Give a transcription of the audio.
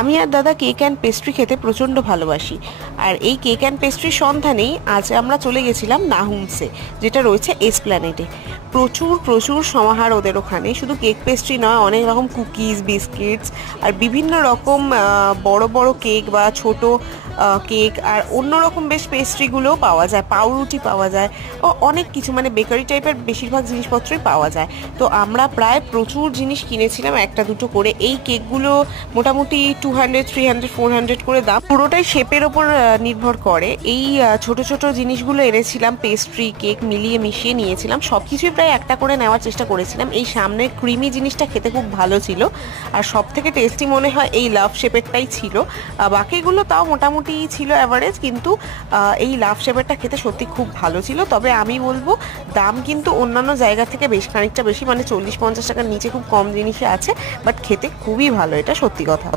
আমি আর দাদা cake and pastry খেতে প্রচণ্ড ভালোবাসি। আর এই কেক অ্যান্ড পেস্ট্রির সন্ধানেই আজ আমরা চলে গেছিলাম নাহুমসে, যেটা রয়েছে এসপ্ল্যানেডে। প্রচুর প্রচুর সমাহার ওদের ওখানে। শুধু কেক পেস্ট্রি নয়, অনেক রকম কুকিজ, বিস্কিটস আর বিভিন্ন রকম বড় বড় কেক বা ছোট কেক আর অন্যরকম বেশ পেস্ট্রিগুলোও পাওয়া যায়, পাউরুটি পাওয়া যায় ও অনেক কিছু, মানে বেকারি টাইপের বেশিরভাগ জিনিসপত্রই পাওয়া যায়। তো আমরা প্রায় প্রচুর জিনিস কিনেছিলাম, একটা দুটো করে। এই কেকগুলো মোটামুটি 200, 300, 400 করে দাম, পুরোটাই শেপের ওপর নির্ভর করে। এই ছোট ছোট জিনিসগুলো এনেছিলাম, পেস্ট্রি কেক মিলিয়ে মিশিয়ে নিয়েছিলাম, সব কিছুই প্রায় একটা করে নেওয়ার চেষ্টা করেছিলাম। এই সামনের ক্রিমি জিনিসটা খেতে খুব ভালো ছিল, আর সব থেকে টেস্টি মনে হয় এই লাভ শেপেরটাই ছিল। বাকিগুলো তাও মোটামুটি ছিল অ্যাভারেজ, কিন্তু এই লাভ শেপেরটা খেতে সত্যি খুব ভালো ছিল। তবে আমি বলবো দাম কিন্তু অন্যান্য জায়গা থেকে বেশ খানিকটা বেশি, মানে 40-50 টাকার নিচে খুব কম জিনিসে আছে, বাট খেতে খুবই ভালো, এটা সত্যি কথা।